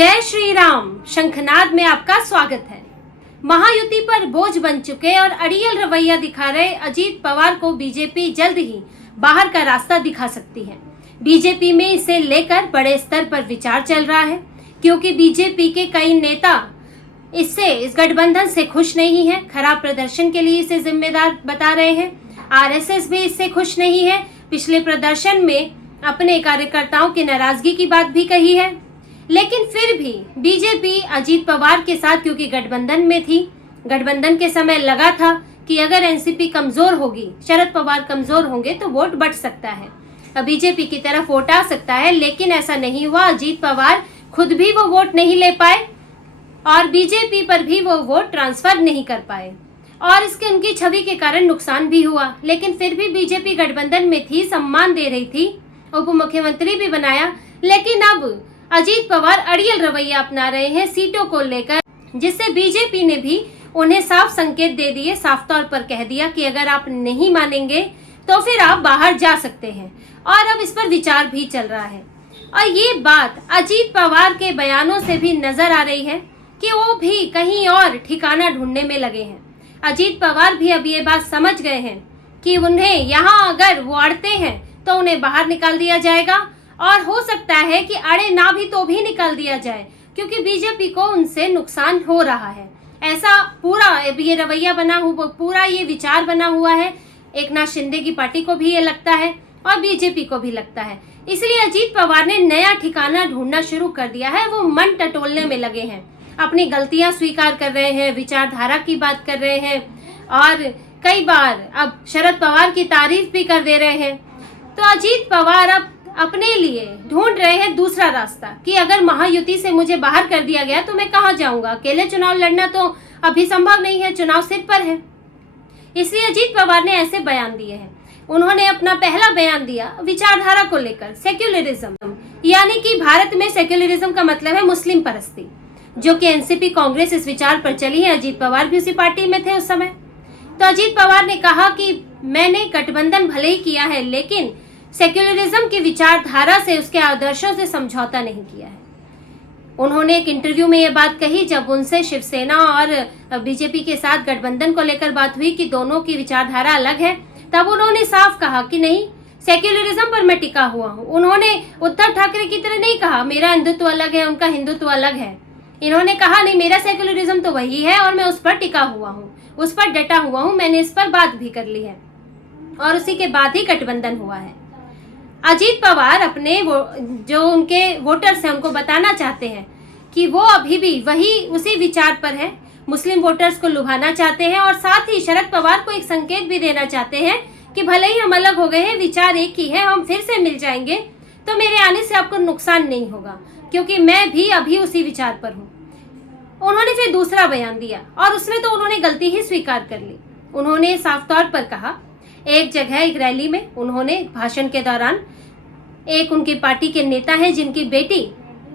जय श्री राम। शंखनाद में आपका स्वागत है। महायुति पर बोझ बन चुके और अड़ियल रवैया दिखा रहे अजीत पवार को बीजेपी जल्द ही बाहर का रास्ता दिखा सकती है। बीजेपी में इसे लेकर बड़े स्तर पर विचार चल रहा है, क्योंकि बीजेपी के कई नेता इस गठबंधन से खुश नहीं है। खराब प्रदर्शन के लिए इसे जिम्मेदार बता रहे हैं। आरएसएस भी इससे खुश नहीं है। पिछले प्रदर्शन में अपने कार्यकर्ताओं की नाराजगी की बात भी कही है, लेकिन फिर भी बीजेपी अजीत पवार के साथ, क्योंकि गठबंधन में थी, गठबंधन के समय लगा था कि अगर एनसीपी कमजोर होगी, शरद पवार कमजोर होंगे तो वोट बढ़ सकता है, अब बीजेपी की तरफ वोट आ सकता है। लेकिन ऐसा नहीं हुआ। अजीत पवार खुद भी वो वोट नहीं ले पाए और बीजेपी पर भी वो वोट ट्रांसफर नहीं कर पाए, और इसके उनकी छवि के कारण नुकसान भी हुआ। लेकिन फिर भी बीजेपी गठबंधन में थी, सम्मान दे रही थी, उप मुख्यमंत्री भी बनाया। लेकिन अब अजीत पवार अड़ियल रवैया अपना रहे हैं सीटों को लेकर, जिससे बीजेपी ने भी उन्हें साफ संकेत दे दिए, साफ तौर पर कह दिया कि अगर आप नहीं मानेंगे तो फिर आप बाहर जा सकते हैं। और अब इस पर विचार भी चल रहा है, और ये बात अजीत पवार के बयानों से भी नजर आ रही है कि वो भी कहीं और ठिकाना ढूंढने में लगे हैं। अजीत पवार भी अब ये बात समझ गए हैं कि उन्हें यहाँ अगर वो अड़ते हैं तो उन्हें बाहर निकाल दिया जाएगा, और हो सकता है कि अड़े ना भी तो भी निकाल दिया जाए, क्योंकि बीजेपी को उनसे नुकसान हो रहा है। ऐसा पूरा ये रवैया बना हुआ, पूरा ये विचार बना हुआ है। एकनाथ शिंदे की पार्टी को भी ये लगता है और बीजेपी को भी लगता है। इसलिए अजीत पवार ने नया ठिकाना ढूंढना शुरू कर दिया है। वो मन टटोलने में लगे हैं, अपनी गलतियां स्वीकार कर रहे हैं, विचारधारा की बात कर रहे हैं, और कई बार अब शरद पवार की तारीफ भी कर दे रहे हैं। तो अजीत पवार अब अपने लिए ढूंढ रहे हैं दूसरा रास्ता कि अगर महायुति से मुझे बाहर कर दिया गया तो मैं कहां जाऊंगा। अकेले चुनाव लड़ना तो अभी संभव नहीं है, चुनाव सिर पर है। इसलिए अजीत पवार ने ऐसे बयान दिए हैं। उन्होंने अपना पहला बयान दिया विचारधारा को लेकर, सेक्युलरिज्म, यानी कि भारत में सेक्युलरिज्म का मतलब है मुस्लिम परस्ती, जो कि एनसीपी कांग्रेस इस विचार पर चली है। अजीत पवार भी उसी पार्टी में थे उस समय। तो अजीत पवार ने कहा कि मैंने गठबंधन भले ही किया है, लेकिन सेक्युलरिज्म की विचारधारा से, उसके आदर्शों से समझौता नहीं किया है। उन्होंने एक इंटरव्यू में ये बात कही जब उनसे शिवसेना और बीजेपी के साथ गठबंधन को लेकर बात हुई कि दोनों की विचारधारा अलग है, तब उन्होंने साफ कहा कि नहीं, सेक्युलरिज्म पर मैं टिका हुआ हूँ। उन्होंने उद्धव ठाकरे की तरह नहीं कहा मेरा हिंदुत्व अलग है, उनका हिंदुत्व अलग है। इन्होंने कहा नहीं, मेरा सेक्युलरिज्म तो वही है और मैं उस पर टिका हुआ हूँ, उस पर डटा हुआ हूँ, मैंने इस पर बात भी कर ली है, और उसी के बाद ही गठबंधन हुआ है। अजीत पवार अपने जो उनके वोटर्स हैं उनको बताना चाहते हैं कि वो अभी भी उसी विचार पर है, मुस्लिम वोटर्स को लुभाना चाहते हैं, और साथ ही शरद पवार को एक संकेत भी देना चाहते हैं कि भले ही हम अलग हो गए हैं, विचार एक ही है, हम फिर से मिल जाएंगे तो मेरे आने से आपको नुकसान नहीं होगा, क्योंकि मैं भी अभी उसी विचार पर हूँ। उन्होंने फिर दूसरा बयान दिया, और उसमें तो उन्होंने गलती ही स्वीकार कर ली। उन्होंने साफ तौर पर कहा, एक जगह एक रैली में उन्होंने भाषण के दौरान, एक उनकी पार्टी के नेता है जिनकी बेटी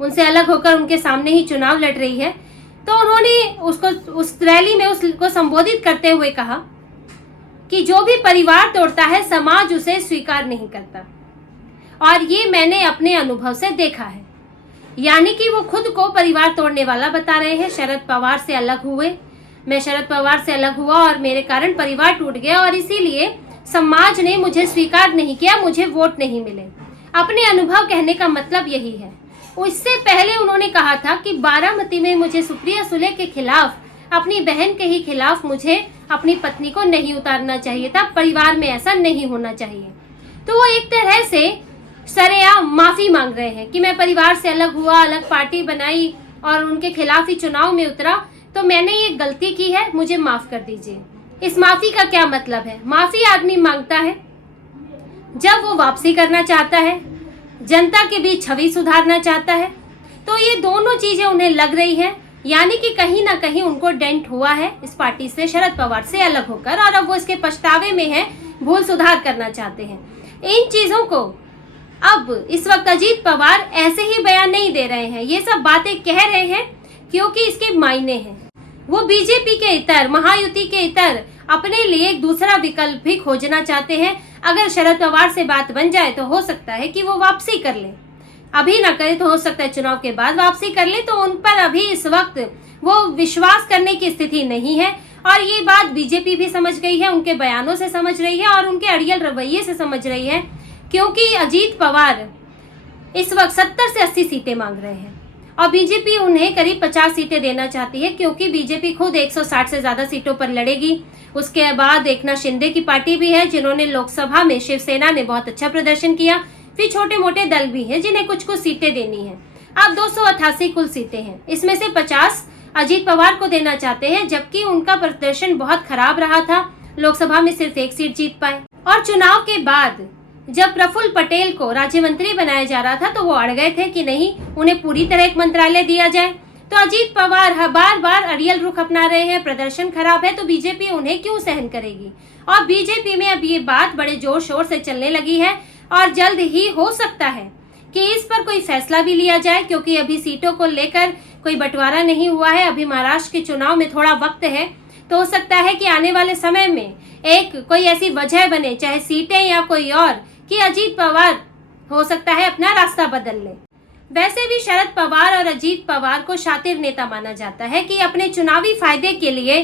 उनसे अलग होकर उनके सामने ही चुनाव लड़ रही है, तो उन्होंने उस रैली में उसको संबोधित करते हुए कहा कि जो भी परिवार तोड़ता है समाज उसे स्वीकार नहीं करता, और ये मैंने अपने अनुभव से देखा है। यानी कि वो खुद को परिवार तोड़ने वाला बता रहे हैं। शरद पवार से अलग हुए, मैं शरद पवार से अलग हुआ और मेरे कारण परिवार टूट गया, और इसीलिए समाज ने मुझे स्वीकार नहीं किया, मुझे वोट नहीं मिले। अपने अनुभव कहने का मतलब यही है। उससे पहले उन्होंने कहा था कि बारामती में मुझे सुप्रिया सुले के खिलाफ, अपनी बहन के ही खिलाफ मुझे अपनी पत्नी को नहीं उतारना चाहिए था, परिवार में ऐसा नहीं होना चाहिए। तो वो एक तरह से सरेआम माफी मांग रहे हैं कि मैं परिवार से अलग हुआ, अलग पार्टी बनाई और उनके खिलाफ ही चुनाव में उतरा, तो मैंने ये गलती की है, मुझे माफ कर दीजिए। इस माफी का क्या मतलब है? माफी आदमी मांगता है जब वो वापसी करना चाहता है, जनता के बीच छवि सुधारना चाहता है। तो ये दोनों चीजें उन्हें लग रही है, यानी कि कहीं ना कहीं उनको डेंट हुआ है इस पार्टी से, शरद पवार से अलग होकर, और अब वो इसके पछतावे में है, भूल सुधार करना चाहते हैं। इन चीजों को अब इस वक्त अजीत पवार ऐसे ही बयान नहीं दे रहे हैं, ये सब बातें कह रहे हैं क्योंकि इसके मायने हैं। वो बीजेपी के इतर, महायुति के इतर अपने लिए एक दूसरा विकल्प भी खोजना चाहते हैं। अगर शरद पवार से बात बन जाए तो हो सकता है कि वो वापसी कर ले, अभी ना करे तो हो सकता है चुनाव के बाद वापसी कर ले, तो उन पर अभी इस वक्त वो विश्वास करने की स्थिति नहीं है। और ये बात बीजेपी भी समझ गई है, उनके बयानों से समझ रही है और उनके अड़ियल रवैये से समझ रही है, क्योंकि अजीत पवार इस वक्त 70 से 80 सीटें मांग रहे हैं और बीजेपी उन्हें करीब 50 सीटें देना चाहती है, क्योंकि बीजेपी खुद 160 से ज्यादा सीटों पर लड़ेगी। उसके बाद एकनाथ शिंदे की पार्टी भी है, जिन्होंने लोकसभा में शिवसेना ने बहुत अच्छा प्रदर्शन किया। फिर छोटे मोटे दल भी हैं जिन्हें कुछ कुछ सीटें देनी है। अब 288 कुल सीटें हैं, इसमें से 50 अजीत पवार को देना चाहते हैं, जबकि उनका प्रदर्शन बहुत खराब रहा था, लोकसभा में सिर्फ 1 सीट जीत पाए। और चुनाव के बाद जब प्रफुल्ल पटेल को राज्य मंत्री बनाया जा रहा था तो वो अड़ गए थे कि नहीं, उन्हें पूरी तरह एक मंत्रालय दिया जाए। तो अजीत पवार बार बार अड़ियल रुख अपना रहे हैं, प्रदर्शन खराब है तो बीजेपी उन्हें क्यों सहन करेगी। और बीजेपी में अब ये बात बड़े जोर शोर से चलने लगी है और जल्द ही हो सकता है कि इस पर कोई फैसला भी लिया जाए, क्योंकि अभी सीटों को लेकर कोई बंटवारा नहीं हुआ है। अभी महाराष्ट्र के चुनाव में थोड़ा वक्त है, तो हो सकता है कि आने वाले समय में एक कोई ऐसी वजह बने, चाहे सीटें या कोई और, कि अजीत पवार हो सकता है अपना रास्ता बदल ले। वैसे भी शरद पवार और अजीत पवार को शातिर नेता माना जाता है कि अपने चुनावी फायदे के लिए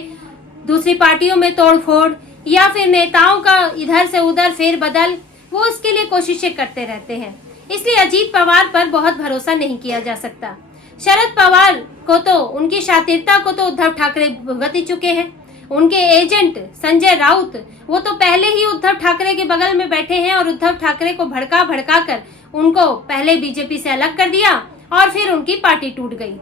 दूसरी पार्टियों में तोड़फोड़ या फिर नेताओं का इधर से उधर फेरबदल, वो इसके लिए कोशिशें करते रहते हैं। इसलिए अजीत पवार पर बहुत भरोसा नहीं किया जा सकता। शरद पवार को तो, उनकी शातिरता को तो उद्धव ठाकरे भुगत ही चुके हैं। उनके एजेंट संजय राउत, वो तो पहले ही उद्धव ठाकरे के बगल में बैठे हैं और उद्धव ठाकरे को भड़का भड़का कर उनको पहले बीजेपी से अलग कर दिया और फिर उनकी पार्टी टूट गई।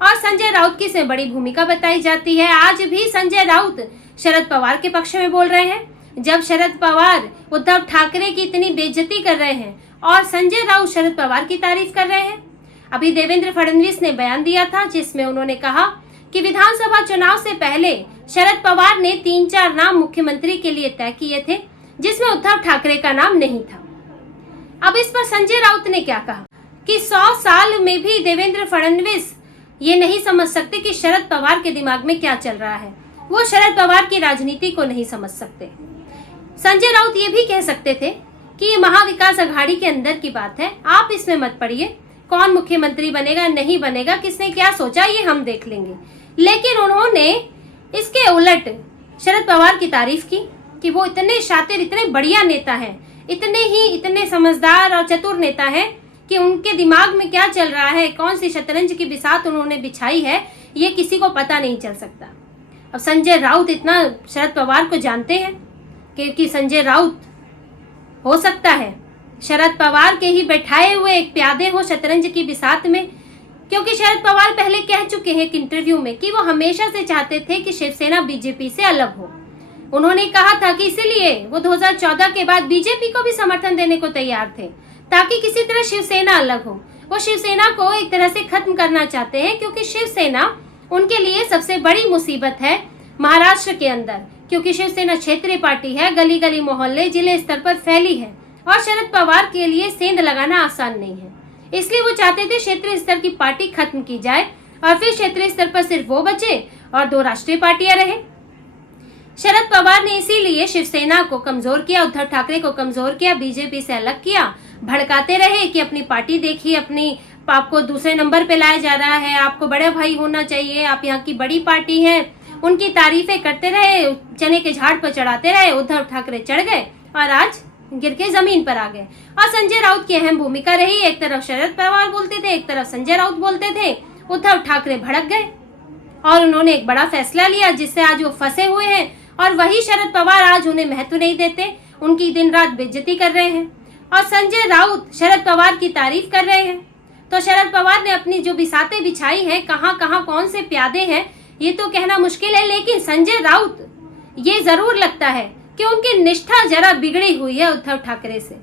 और संजय राउत की इसमें बड़ी भूमिका बताई जाती है। आज भी संजय राउत शरद पवार के पक्ष में बोल रहे हैं, जब शरद पवार उद्धव ठाकरे की इतनी बेइज्जती कर रहे हैं और संजय राउत शरद पवार की तारीफ कर रहे हैं। अभी देवेंद्र फडणवीस ने बयान दिया था, जिसमें उन्होंने कहा कि विधानसभा चुनाव से पहले शरद पवार ने 3-4 नाम मुख्यमंत्री के लिए तय किए थे, जिसमें उद्धव ठाकरे का नाम नहीं था। अब इस पर संजय राउत ने क्या कहा कि 100 साल में भी देवेंद्र फडणवीस ये नहीं समझ सकते कि शरद पवार के दिमाग में क्या चल रहा है, वो शरद पवार की राजनीति को नहीं समझ सकते। संजय राउत ये भी कह सकते थे कि ये महाविकास अघाड़ी के अंदर की बात है, आप इसमें मत पड़िए, कौन मुख्यमंत्री बनेगा नहीं बनेगा, किसने क्या सोचा ये हम देख लेंगे। लेकिन उन्होंने इसके उलट शरद पवार की तारीफ की कि वो इतने शातिर, इतने बढ़िया नेता हैं, इतने समझदार और चतुर नेता हैं कि उनके दिमाग में क्या चल रहा है, कौन सी शतरंज की बिसात उन्होंने बिछाई है, ये किसी को पता नहीं चल सकता। अब संजय राउत इतना शरद पवार को जानते हैं, क्योंकि संजय राउत हो सकता है शरद पवार के ही बैठाए हुए एक प्यादे हो शतरंज की बिसात में, क्योंकि शरद पवार पहले कह चुके हैं एक इंटरव्यू में कि वो हमेशा से चाहते थे कि शिवसेना बीजेपी से अलग हो। उन्होंने कहा था कि इसीलिए वो 2014 के बाद बीजेपी को भी समर्थन देने को तैयार थे, ताकि किसी तरह शिवसेना अलग हो। वो शिवसेना को एक तरह से खत्म करना चाहते हैं, क्योंकि शिवसेना उनके लिए सबसे बड़ी मुसीबत है महाराष्ट्र के अंदर, क्योंकि शिवसेना क्षेत्रीय पार्टी है, गली गली मोहल्ले जिले स्तर पर फैली है और शरद पवार के लिए सेंध लगाना आसान नहीं है। इसलिए वो चाहते थे क्षेत्रीय स्तर की पार्टी खत्म की जाए और फिर क्षेत्रीय स्तर पर सिर्फ वो बचे और 2 राष्ट्रीय पार्टियां रहे। शरद पवार ने इसीलिए शिवसेना को कमजोर किया, उद्धव ठाकरे को कमजोर किया, बीजेपी से अलग किया, भड़काते रहे कि अपनी पार्टी देखिए, अपनी आपको दूसरे नंबर पे लाया जा रहा है, आपको बड़े भाई होना चाहिए, आप यहाँ की बड़ी पार्टी है। उनकी तारीफें करते रहे, चने के झाड़ पर चढ़ाते रहे। उद्धव ठाकरे चढ़ गए और आज गिर के जमीन पर आ गए। और संजय राउत की अहम भूमिका रही, एक तरफ शरद पवार बोलते थे, एक तरफ संजय राउत बोलते थे। उद्धव ठाकरे भड़क गए और उन्होंने एक बड़ा फैसला लिया, जिससे आज वो फंसे हुए हैं और वही शरद पवार आज उन्हें महत्व नहीं देते, उनकी दिन रात बेइज्जती कर रहे हैं और संजय राउत शरद पवार की तारीफ कर रहे हैं। तो शरद पवार ने अपनी जो बिसातें बिछाई हैं, कहाँ कहाँ कौन से प्यादे हैं, ये तो कहना मुश्किल है। लेकिन संजय राउत ये जरूर लगता है कि उनकी निष्ठा जरा बिगड़ी हुई है उद्धव ठाकरे से।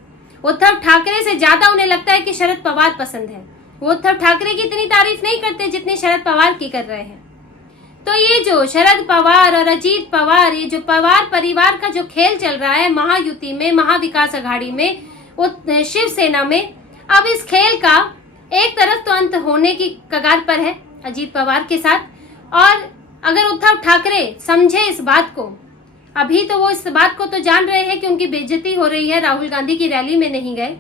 उद्धव ठाकरे से ज्यादा उन्हें लगता है कि शरद पवार पसंद है। वो उद्धव ठाकरे की इतनी तारीफ नहीं करते जितनी शरद पवार की कर रहे हैं। तो ये जो शरद पवार और अजीत पवार, ये जो पवार परिवार का जो खेल चल रहा है महायुति में, महाविकास अघाड़ी में, शिवसेना में, अब इस खेल का एक तरफ तो अंत होने की कगार पर है अजीत पवार के साथ। और अगर उद्धव ठाकरे समझे इस बात को, अभी तो वो इस बात को तो जान रहे हैं कि उनकी बेइज्जती हो रही है, राहुल गांधी की रैली में नहीं गए,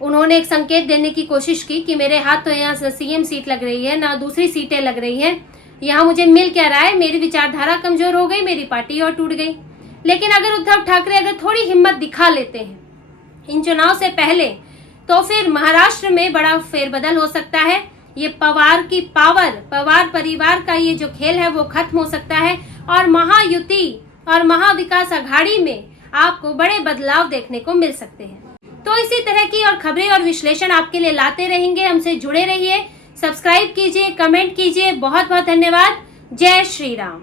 उन्होंने एक संकेत देने की कोशिश की कि मेरे हाथ तो यहाँ सीएम सीट लग रही है, ना दूसरी सीटें लग रही हैं, यहाँ मुझे मिल क्या रहा है, मेरी विचारधारा कमजोर हो गई, मेरी पार्टी और टूट गई। लेकिन अगर उद्धव ठाकरे अगर थोड़ी हिम्मत दिखा लेते हैं इन चुनाव से पहले, तो फिर महाराष्ट्र में बड़ा फेरबदल हो सकता है। ये पवार की पावर, पवार परिवार का ये जो खेल है वो खत्म हो सकता है और महायुति और महाविकास अघाड़ी में आपको बड़े बदलाव देखने को मिल सकते हैं। तो इसी तरह की और खबरें और विश्लेषण आपके लिए लाते रहेंगे। हमसे जुड़े रहिए, सब्सक्राइब कीजिए, कमेंट कीजिए। बहुत बहुत धन्यवाद। जय श्री राम।